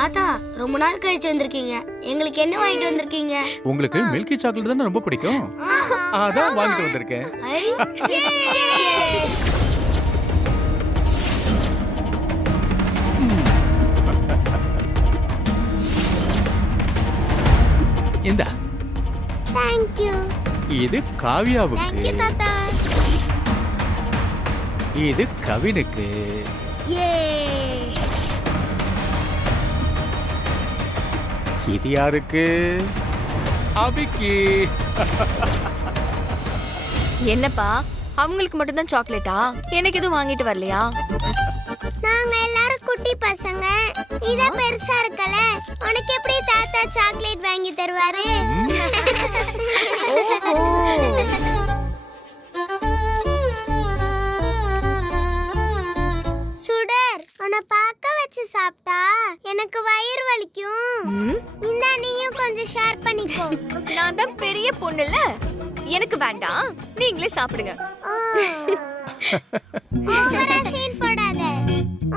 தாத்தா ரொம்ப நாள் கழிச்சு வந்திருக்கீங்க. எங்களுக்கு என்ன வாங்கிட்டு வந்திருக்கீங்க? உங்களுக்கு மில்கி சாக்லேட் தானே ரொம்ப பிடிக்கும், அதான் வாங்கிட்டு வந்திருக்கேன். ஐ, இந்தா, தேங்க் யூ. இது தேங்க் யூ காவியாவுக்கு, தாத்தா. இது கவினுக்கு, ஏ இது யாருக்கு? அபிக்கு. என்னப்பா அவங்களுக்கு மட்டும்தான் சாக்லேட்டா? எனக்கு எதுவும் வாங்கிட்டு வரலையா? நாங்க எல்லாரும் குட்டி பசங்க. இத பெருசா இருக்கல. உனக்கு எப்படி தாத்தா சாக்லேட் வாங்கி தருவாரு? சுடர், உன்னை பார்க்க வச்சு சாப்பிட்டா எனக்கு வயிறு வலிக்கும். ம், இந்த நீயும் கொஞ்சம் ஷேர் பண்ணிக்கோ. நான் தான் பெரிய பொண்ணுல, எனக்கு வேண்டாம், நீங்களே சாப்பிடுங்க. ஓவரா சீன் போடாத.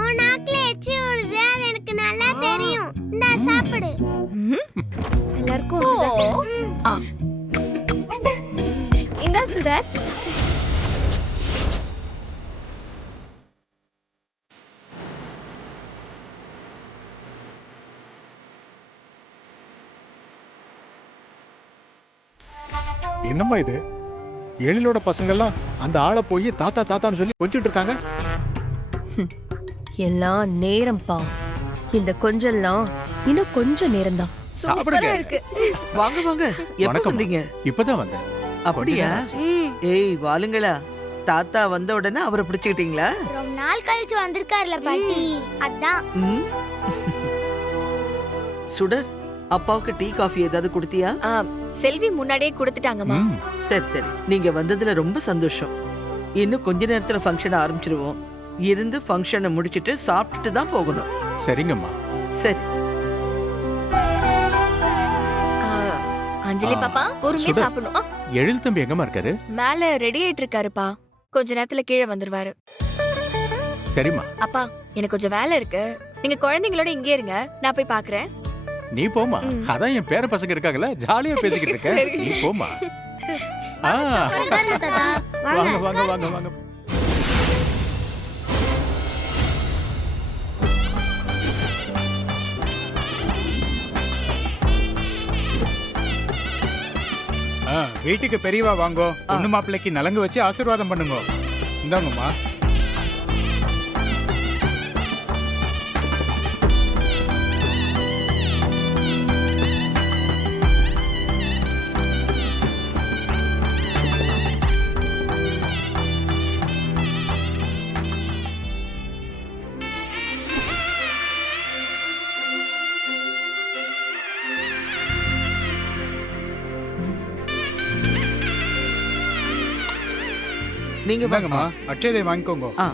உன் நாக்குல எச்சி ஊறுது, அது எனக்கு நல்லா தெரியும். இந்தா சாப்பிடு. ம், எல்லாருக்கும் ஓ, ஆ, இந்த சுடர். என்னம்மா இது? எழிலோட பசங்கெல்லாம் அந்த ஆளை போய் தாத்தா தாத்தான்னு சொல்லி கொஞ்சிட்டு இருக்காங்க. எல்லாம் நேரம்ப்பா. இந்த கொஞ்செல்லாம் இன்னும் கொஞ்ச நேரம்தான். சாப்பிடுங்க. வாங்க வாங்க. எப்ப வணக்கம். வந்தீங்க? இப்பதான் வந்தேன். அப்படியா? ஏய் வாளுங்களா, தாத்தா வந்த உடனே அவரை பிடிச்சுக்கிட்டீங்களா? ரொம்ப நாள் கழிச்சு வந்திருக்காருல பாட்டி, அதான். ம். சுடர், அப்பாவுக்கு டீ காஃபி ஏதாவது கொடுத்தியா? ஆ, செல்வி முன்னாடியே கொடுத்துட்டாங்கம்மா. ம், சரி சரி, நீங்க வந்ததுல ரொம்ப சந்தோஷம். இன்னும் கொஞ்ச நேரத்துல ஃபங்க்ஷன் ஆரம்பிச்சிருவோம். இருந்து ஃபங்க்ஷனை முடிச்சிட்டு சாப்பிட்டுட்டு தான் போகணும். சரிங்கம்மா. சரி. ஆ, அஞ்சலி ஆ, பாப்பா பொறுமையா சுடர். சாப்பிடணும். ஆ, எழில் தம்பி எங்கம்மா இருக்காரு? மேல ரெடி ஆயிட்டு இருக்காருப்பா, கொஞ்ச நேரத்துல கீழே வந்துருவாரு. சரிம்மா, அப்பா எனக்கு கொஞ்சம் வேலை இருக்கு, நீங்க குழந்தைங்களோட இங்கே இருங்க, நான் போய் பாக்குறேன். நீ போமா. ம். அதான் என் பேர பசங்க இருக்காங்கல்ல, ஜாலியா பேசிக்கிட்டு இருக்க. சரி. நீ போமா. ஆ, உட்காருங்க தாத்தா. வாங்க வாங்க வாங்க வாங்க. வீட்டுக்கு பெரியவா வாங்கோ. பொண்ணு மாப்பிள்ளைக்கு நலங்கு வச்சு ஆசீர்வாதம் பண்ணுங்க. இந்தாங்கம்மா. நீங்க இந்தாங்கம்மா, வாங்க. அட்சதை வாங்கிக்கோங்க. ஆ.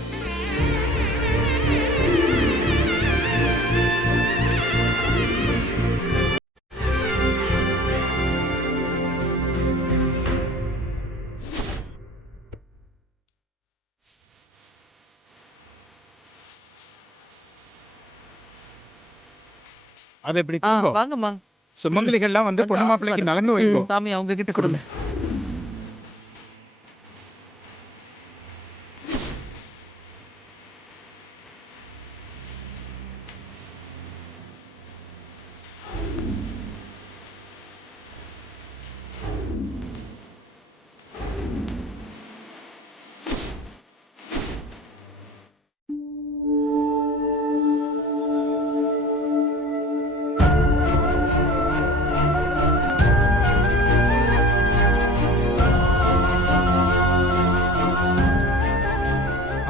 அதை இப்படி ஆ, கொடுங்கோ. வாங்கம்மா. சுமங்கலிகள்லாம் வந்து பொண்ணு மாப்பிள்ளைக்கு நலங்கு வைங்கோ. சாமி அவங்க கிட்ட கொடுங்க.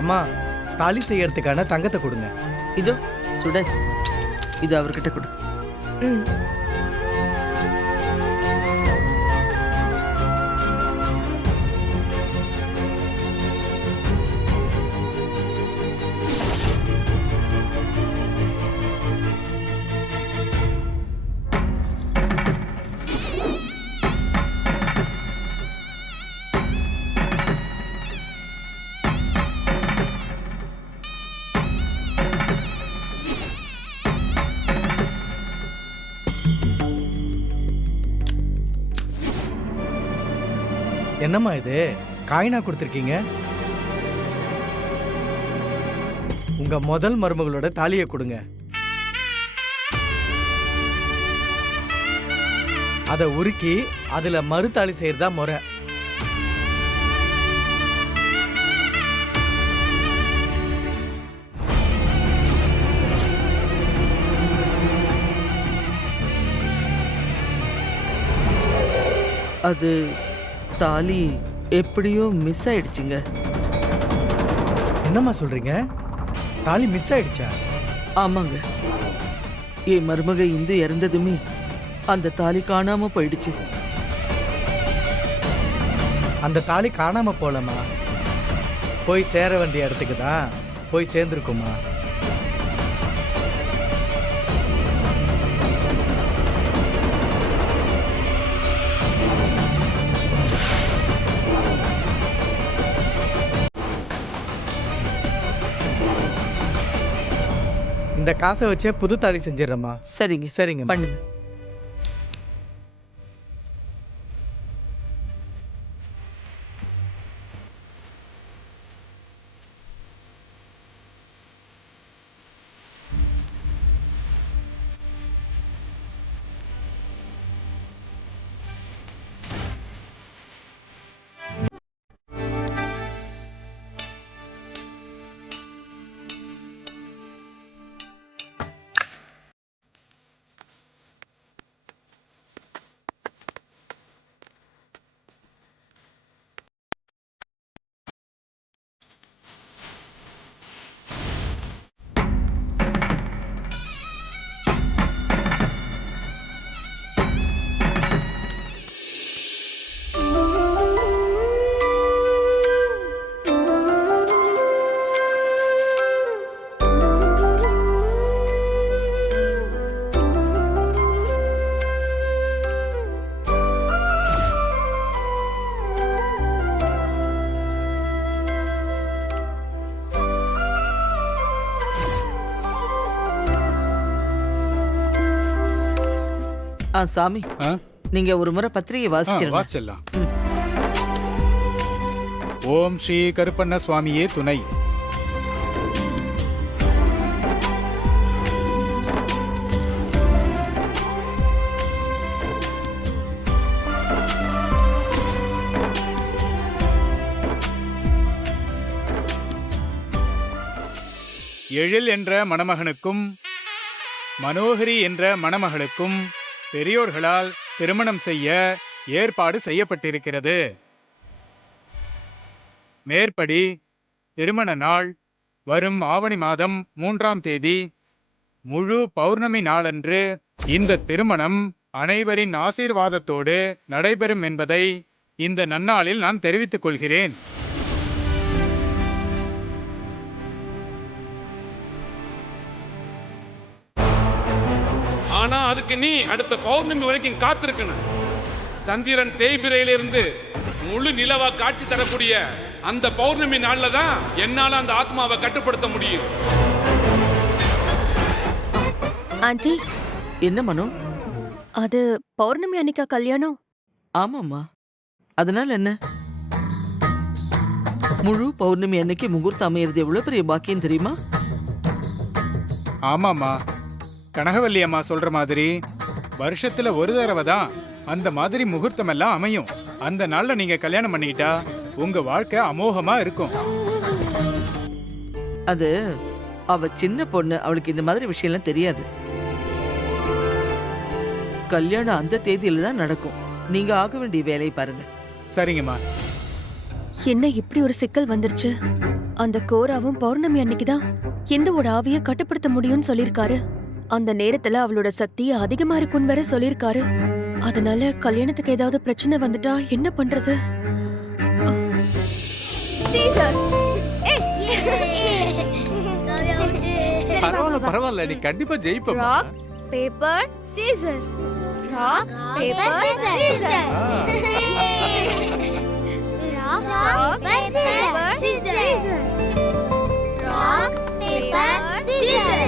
அம்மா, தாலி செய்யறதுக்கான தங்கத்தை கொடுங்க. இதோ சுடர், இது அவர்கிட்ட கொடு. ம், என்னம்மா இது காயினா கொடுத்துருக்கீங்க? உங்க முதல் மருமகளோட தாலியை கொடுங்க. அதை உருக்கி அதுல மறுதாலி செய்யறதா முறை. அது தாலி எப்படியோ மிஸ் ஆயிடுச்சுங்க. என்னம்மா சொல்றீங்க? தாலி மிஸ் ஆயிடுச்சா? ஆமாங்க, என் மருமக இந்து இறந்ததுமே அந்த தாலி காணாம போயிடுச்சு. அந்த தாலி காணாம போலமா, போய் சேர வேண்டிய இடத்துக்கு தான் போய் சேர்ந்துருக்குமா. இந்த காசை வச்சே புது தாலி செஞ்சிடறேம்மா. சரிங்க சரிங்க. பண்ணுங்க. சாமி, நீங்க ஒரு முறை பத்திரிகை வாசிச்சிருங்க. வாசிச்சிடலாம். ஓம் ஸ்ரீ கருப்பண்ண சுவாமியே துணை. எழில் என்ற மணமகனுக்கும் மனோகரி என்ற மணமகளுக்கும் பெரியோர்களால் திருமணம் செய்ய ஏற்பாடு செய்யப்பட்டிருக்கிறது. மேற்படி திருமண நாள் வரும் ஆவணி மாதம் 3ஆம் தேதி முழு பௌர்ணமி நாளன்று இந்த திருமணம் அனைவரின் ஆசீர்வாதத்தோடு நடைபெறும் என்பதை இந்த நன்னாளில் நான் தெரிவித்துக் கொள்கிறேன். ஆனா அதுக்கு நீ அடுத்த பௌர்ணமி வரைக்கும் காத்திருக்கணும். சந்திரன் தேய்பிரையிலிருந்து முழு நிலவா காட்சி தரக்கூடிய அந்த பௌர்ணமி நாள்ல தான் என்னால அந்த ஆத்மாவை கட்டுப்படுத்த முடியும். ஆண்டி, என்ன மனோ? அது பௌர்ணமி அன்னைக்கா கல்யாணம்? ஆமாம்மா. அதனால என்ன? முழு பௌர்ணமி அன்னைக்கு முகூர்த்தம் அமையிறது எவ்வளவு பெரிய பாக்கியம் தெரியுமா? ஆமாம்மா, கனகவல்லி அம்மா சொல்ற மாதிரி வருஷத்துல ஒரு தடவை தான் அந்த மாதிரி முகூர்த்தம் எல்லாம் அமையும். அந்த நாள்ல நீங்க கல்யாணம் பண்ணிக்கிட்டா உங்க வாழ்க்கை அமோகமா இருக்கும். அது அவ சின்ன பொண்ணு, அவளுக்கு இந்த மாதிரி விஷயம்லாம் தெரியாது. கல்யாணம் அந்த தேதியில தான் நடக்கும். நீங்க ஆக வேண்டிய வேலையை பாருங்க. சரிங்கம்மா. என்ன இப்படி ஒரு சிக்கல் வந்துருச்சு? அந்த கோராவும் பௌர்ணமி அன்னைக்குதான் இந்துவோட ஆவியை கட்டுப்படுத்த முடியும்னு சொல்லிருக்காரு. அந்த நேரத்துல அவளோட சக்தி அதிகமா இருக்குன்னு வேற சொல்லிருக்காரு. அதனால கல்யாணத்துக்கு ஏதாவது பிரச்சனை வந்துட்டா என்ன பண்றது? பரவாயில்ல பரவாயில்ல, நீ கண்டிப்பா ஜெயிப்ப. Rock paper scissor. Rock paper scissor. Rock paper scissor. Rock paper scissor.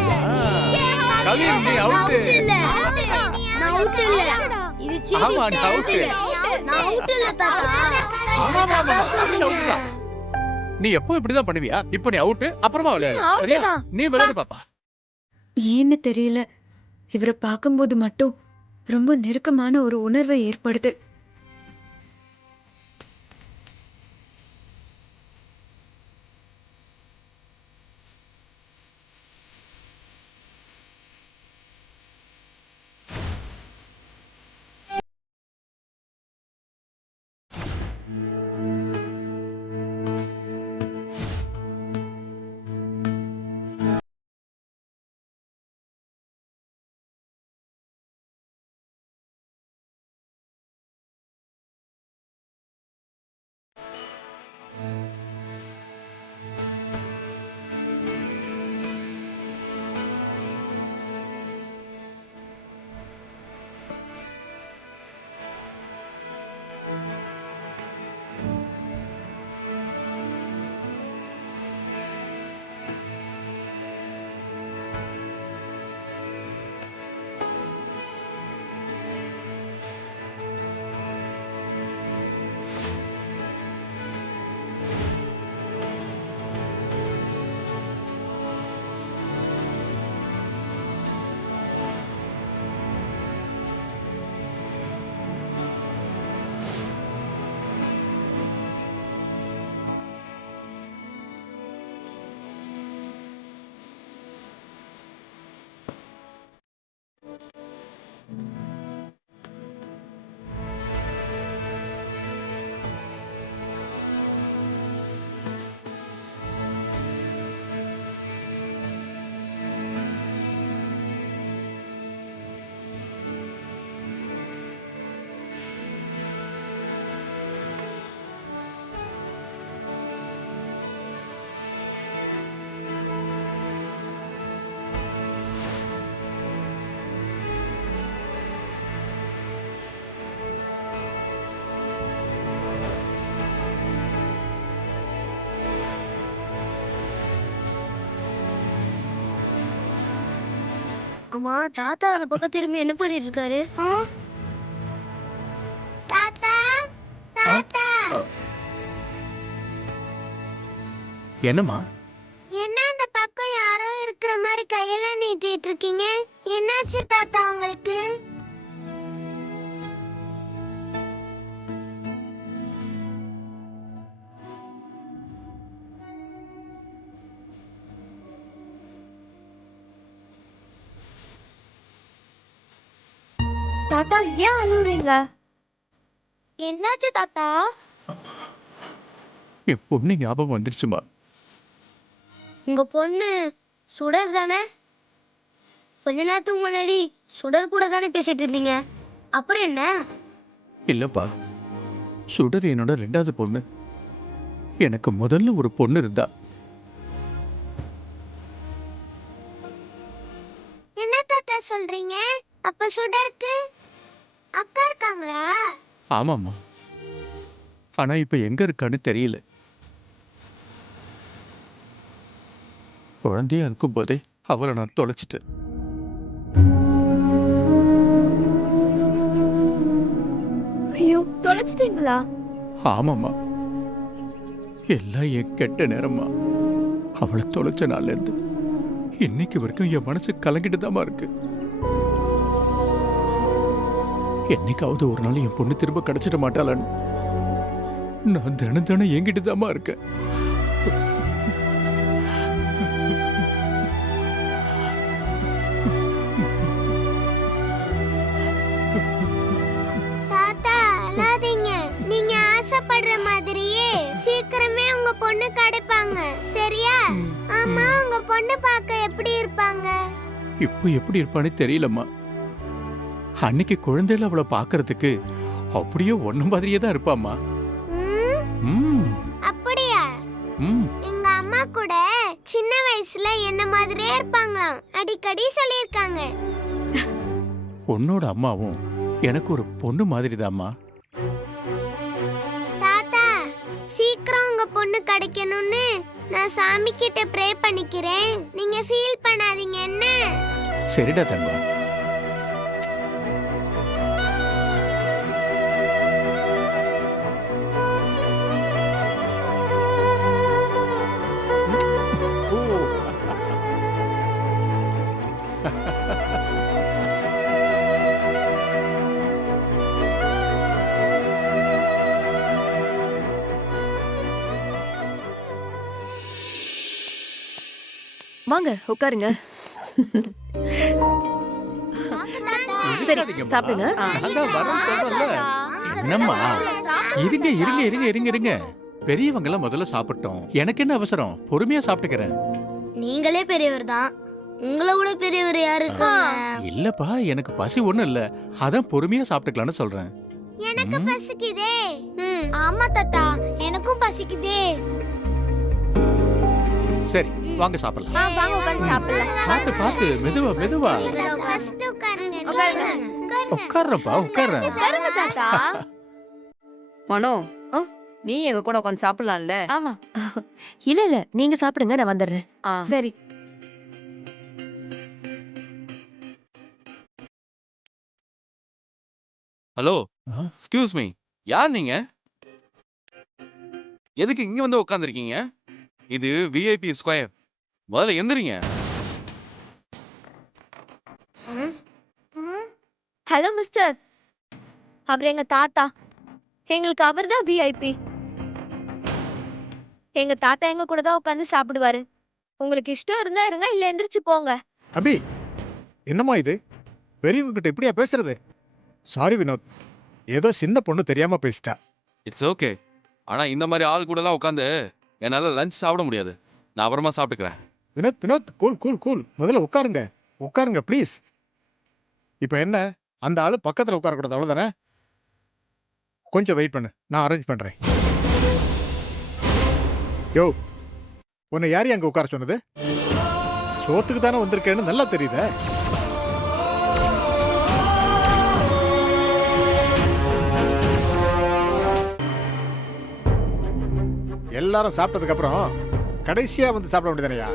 Kavin, நீ அவுட். நான் அவுட் இல்ல. இது சீட்டிங். ஆமா, நீ அவுட். நான் அவுட் இல்ல தாத்தா. ஆமா, ஆமா, ஆமா. நீ out தான். நீ எப்போ இப்படிதான் பண்ணுவியா? இப்ப நீ அவுட், அப்புறமா விளையாடு. சரியா? நீ விளையாடு பாப்பா. ஏன்னு தெரியல, இவரை பார்க்கும்போது மட்டும் ரொம்ப நெருக்கமான ஒரு உணர்வை ஏற்படுது. அம்மா, தாத்தா அந்த பக்கம் திரும்பி என்ன பண்ணிட்டு இருக்காரு? தாத்தா தாத்தா என்னம்மா? என்ன அந்த பக்கம் யாரோ இருக்கிற மாதிரி கையெல்லாம் நீட்டிட்டு இருக்கீங்க? என்னாச்சு தாத்தா உங்களுக்கு? தாத்தா ஏன் அழுவுறீங்க? என்னாச்சு தாத்தா? என் பொண்ணு ஞாபகம் வந்துருச்சுமா. உங்க பொண்ணு சுடர் தானே? கொஞ்ச நேரத்துக்கு முன்னாடி சுடர் கூட தானே பேசிட்டு இருந்தீங்க. அப்புறம் என்ன? இல்லப்பா, சுடர் என்னோட 2வது பொண்ணு. எனக்கு முதல்ல ஒரு பொண்ணு இருந்தா. என்ன தாத்தா சொல்றீங்க? அப்ப சுடருக்கு அக்கா இருக்காங்களா? ஆமாம்மா, ஆனா இப்ப எங்க இருக்கான்னு தெரியல. குழந்தையா இருக்கும் போதே அவளை நான் தொலைச்சிட்டேன். ஐயோ, தொலைச்சிட்டீங்களா? ஆமாம்மா, எல்லாம் என் கெட்ட நேரம்மா. அவளை தொலைச்ச நாள்ல இருந்து இன்னைக்கு வரைக்கும் என் மனசு கலங்கிட்டுதாம்மா இருக்கு. என்னைக்காவது ஒரு நாள் என் பொண்ணு திரும்ப கிடைச்சிட மாட்டாளான்னு நான் தினம் தினம் என்கிட்டதாம்மா இருக்கேன். தாத்தா அழாதீங்க. நீங்க ஆசைப்படுற மாதிரியே சீக்கிரமே உங்க பொண்ணு கிடைப்பாங்க. சரியா? ஆமா, உங்க பொண்ணு பார்க்க எப்படி இருப்பாங்க? இப்போ எப்படி இருப்பான்னு தெரியலம்மா. அன்னைக்கு குழந்தையில அவளை பார்க்கறதுக்கு அப்படியே ஒன்ன மாதிரியே தான் இருப்பாம்மா. அப்படியா? எங்க அம்மா கூட சின்ன வயசுல என்ன மாதிரியே இருப்பாங்களாம். அடிக்கடி சொல்லியிருக்காங்க. உன்னோட அம்மாவும் எனக்கு ஒரு பொண்ணு மாதிரிதாம்மா. தாத்தா, சீக்கிரம் உங்க பொண்ணு கிடைக்கணும்னு நான் சாமி கிட்ட ப்ரே பண்ணிக்கிறேன். நீங்க ஃபீல் பண்ணாதீங்க என்ன? சரிடா தங்கம். வாங்க உட்காருங்க. சரி சாப்பிடுங்க. அதான் வரேன்னு சொல்றேன்ல. என்னம்மா இருங்க இருங்க இருங்க இருங்க இருங்க, பெரியவங்க எல்லாம் முதல்ல சாப்பிட்டோம். எனக்கு என்ன அவசரம், பொறுமையா சாப்பிட்டுக்கிறேன். நீங்களே பெரியவர் தான், உங்களை விட பெரியவர் யாரு இருக்காங்க? இல்லப்பா, எனக்கு பசி ஒண்ணும் இல்ல, அதான் பொறுமையா சாப்பிட்டுக்கலாம்னு சொல்றேன். எனக்கு பசிக்குதே. ஆமா தாத்தா, எனக்கும் பசிக்குதே. சரி வாங்க சாப்பிடலாம். வாங்க உட்காந்து சாப்பிடலாம். பாத்து பாத்து, மெதுவா மெதுவா. ஃபர்ஸ்ட் உட்காருங்க. உட்கார்றப்பா உட்கார்றேன். உட்காருங்க தாத்தா. மனோ நீ எங்க கூட உட்காந்து சாப்பிடலாம்ல? ஆமா. இல்ல நீங்க சாப்பிடுங்க, நான் வந்துடுறேன். சரி. ஹலோ, எக்ஸ்கியூஸ் மீ, யார் நீங்க? எதுக்கு இங்க வந்து உட்காந்துருக்கீங்க? இது விஐபி ஸ்கொயர். முதல்ல எந்திரிங்க. ஹலோ மிஸ்டர், அவர் எங்க தாத்தா. எங்களுக்கு அவர் தான் விஐபி. எங்க தாத்தா எங்க கூட தான் உட்காந்து சாப்பிடுவாரு. உங்களுக்கு இஷ்டம் இருந்தா இருங்க, இல்ல எந்திரிச்சு போங்க. அபி, என்னம்மா இது? பெரியவங்க கிட்ட இப்படியா பேசுறது? சாரி வினோத், ஏதோ சின்ன பொண்ணு தெரியாம பேசிட்டா. It's okay. ஆனா இந்த மாதிரி ஆள் கூடலாம் உட்காந்து என்னால லஞ்ச் சாப்பிட முடியாது. நான் அப்புறமா சாப்பிட்டுக்கிறேன். Vinod Vinod, cool cool cool, முதல்ல உட்காருங்க உட்காருங்க ப்ளீஸ். இப்போ என்ன, அந்த ஆளு பக்கத்துல உட்காரக்கூடாது அவ்வளவுதானே? கொஞ்சம் வெயிட் பண்ணு, நான் அரேஞ்ச் பண்றேன். யோ, உன்னை யார் அங்க உட்கார சொன்னது? சோத்துக்கு தானே வந்திருக்கேன்னு நல்லா தெரியுதே. எல்லாரும் சாப்பிட்டதுக்கு அப்புறம் கடைசியா வந்து சாப்பிட வேண்டியதானையா?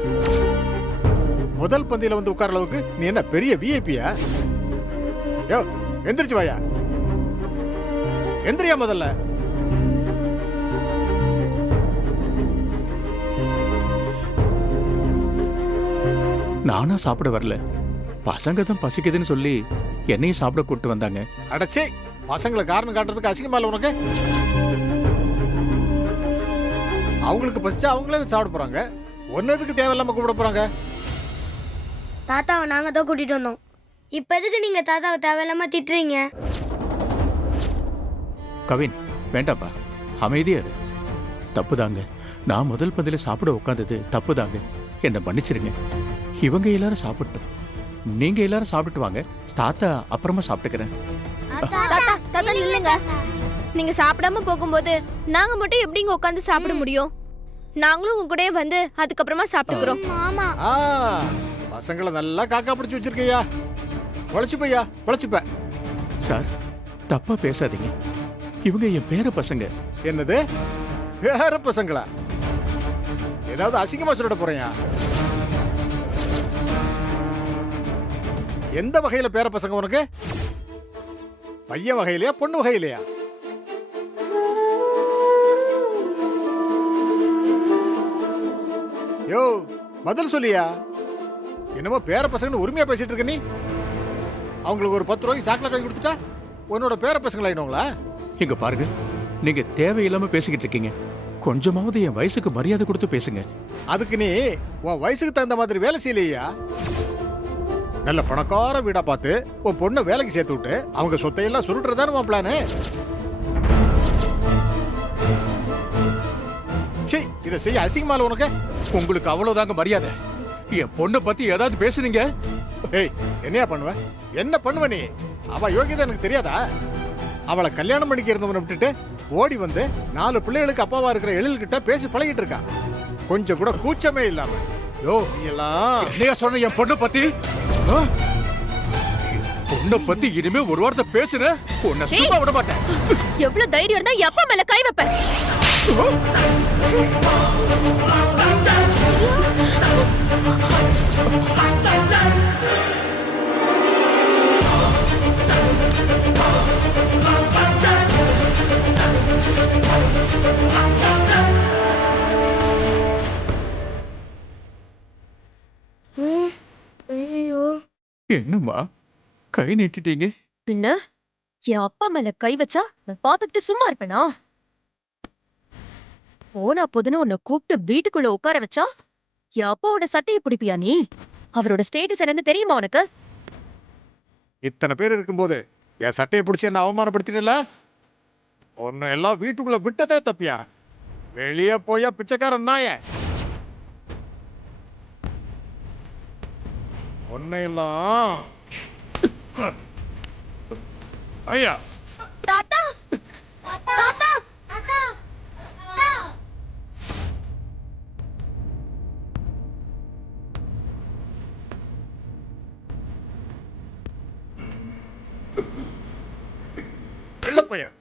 முதல் பந்தியில வந்து உட்கார அளவுக்கு நீ என்ன பெரிய விஐபியா? யோ, எந்திரிச்சு வாயா, எந்திரியா முதல்ல. நானா சாப்பிட வரல, பசங்க தான் பசிக்குதுன்னு சொல்லி என்னையும் சாப்பிட கூப்பிட்டு வந்தாங்க. அடச்சே, பசங்களை காரணம் காட்டுறதுக்கு அசிங்கமா இல்ல உனக்கு? அவங்களுக்கு பசிச்சா அவங்களே சாப்பிட போறாங்க, ஒன்னதுக்கு தேவையில்லாம கூப்பிட போறாங்க. தாத்தாவை நாங்க தான் கூட்டிட்டு வந்தோம், இப்ப எதுக்கு நீங்க தாத்தாவை தேவையில்லாம திட்டுறீங்க? கவின் வேண்டாப்பா, அமைதியா இரு. தப்புதாங்க, நான் முதல் பந்தில சாப்பிட உட்காந்தது தப்புதாங்க, என்ன மன்னிச்சிருங்க. இவங்க எல்லாரும் சாப்பிட்டோம், நீங்க எல்லாரும் சாப்பிட்டு வாங்க, தாத்தா அப்புறமா சாப்பிட்டுக்கிறேன். தாத்தா நில்லுங்க. நீங்க சாப்பிடாம போகும்போது நாங்க மட்டும் எப்படிங்க உட்காந்து சாப்பிட முடியும்? நாங்களும் உங்க கூடயே வந்து அதுக்கப்புறமா சாப்பிட்டுக்கிறோம். ஆமா. பசங்களை நல்லா காக்கா பிடிச்சு வச்சிருக்கையா, பொழைச்சுப்பையா பொழைச்சுப்ப. சார் தப்பா பேசாதீங்க, இவங்க என் பேர பசங்க. என்னது பேர பசங்களா? ஏதாவது அசிங்கமா சொல்லிட போறேயா? எந்த வகையில பேர பசங்க உனக்கு? பையன் வகையிலையா பொண்ணு வகையிலையா? யோ, பதில் சொல்லியா? என்னமோ பேர பசங்கன்னு உரிமையா பேசிட்டு இருக்க நீ. அவங்களுக்கு ஒரு 10 ரூபாய்க்கு சாக்லேட் வாங்கி கொடுத்துட்டா உன்னோட பேர பசங்களா ஆயிடுவாங்களா? இங்க பாருங்க, நீங்க தேவையில்லாம பேசிக்கிட்டு இருக்கீங்க, கொஞ்சமாவது என் வயசுக்கு மரியாதை கொடுத்து பேசுங்க. அதுக்கு நீ உன் வயசுக்கு தகுந்த மாதிரி வேலை செய்யலையா? நல்ல பணக்கார வீடா பார்த்து உன் பொண்ணை வேலைக்கு சேர்த்து விட்டு அவங்க சொத்தையெல்லாம் சுருட்டுறதானு உன் பிளானு. சீ, இதை செய்ய அசிங்கமால உனக்கு? உங்களுக்கு அவ்வளவுதாங்க மரியாதை. என் பொண்ணை பத்தி ஏதாவது பேசுறீங்க? ஏய், என்னையா பண்ணுவ? என்ன பண்ணுவ நீ? அவ யோகியதை எனக்கு தெரியாதா? அவளை கல்யாணம் பண்ணிக்க இருந்தவனை விட்டுட்டு ஓடி வந்து 4 பிள்ளைகளுக்கு அப்பாவா இருக்கிற எழில்கிட்ட பேசி பழகிட்டு இருக்கா, கொஞ்சம் கூட கூச்சமே இல்லாம. யோ, எல்லாம் என்னையா சொன்ன என் பொண்ணை பத்தி? பொண்ணை பத்தி இனிமே ஒரு வார்த்தை பேசுற உன்னை சும்மா விட மாட்டேன். எவ்வளவு தைரியம் இருந்தா எப்ப மேல கை வைப்ப? என்னம்மா கை நீட்டிட்டீங்க? பின்ன என் அப்பா மேல கை வச்சா நான் பார்த்துட்டு சும்மா இருப்பேனா? போனா போதுன்னு உன்னை கூப்பிட்டு வீட்டுக்குள்ள உட்கார வச்சா என் அப்பாவோட சட்டையை பிடிப்பியா நீ? அவரோட ஸ்டேட்டஸ் என்னன்னு தெரியுமா உனக்கு? இத்தனை பேர் இருக்கும்போது என் சட்டையை பிடிச்சி என்ன அவமானப்படுத்தினல? உன்னை எல்லாம் வீட்டுக்குள்ள விட்டதே தப்பியா? வெளியே போயா பிச்சைக்காரன் நாய. உன்னையெல்லாம் ஐயா தாத்தா தாத்தா வெள்ள பையன்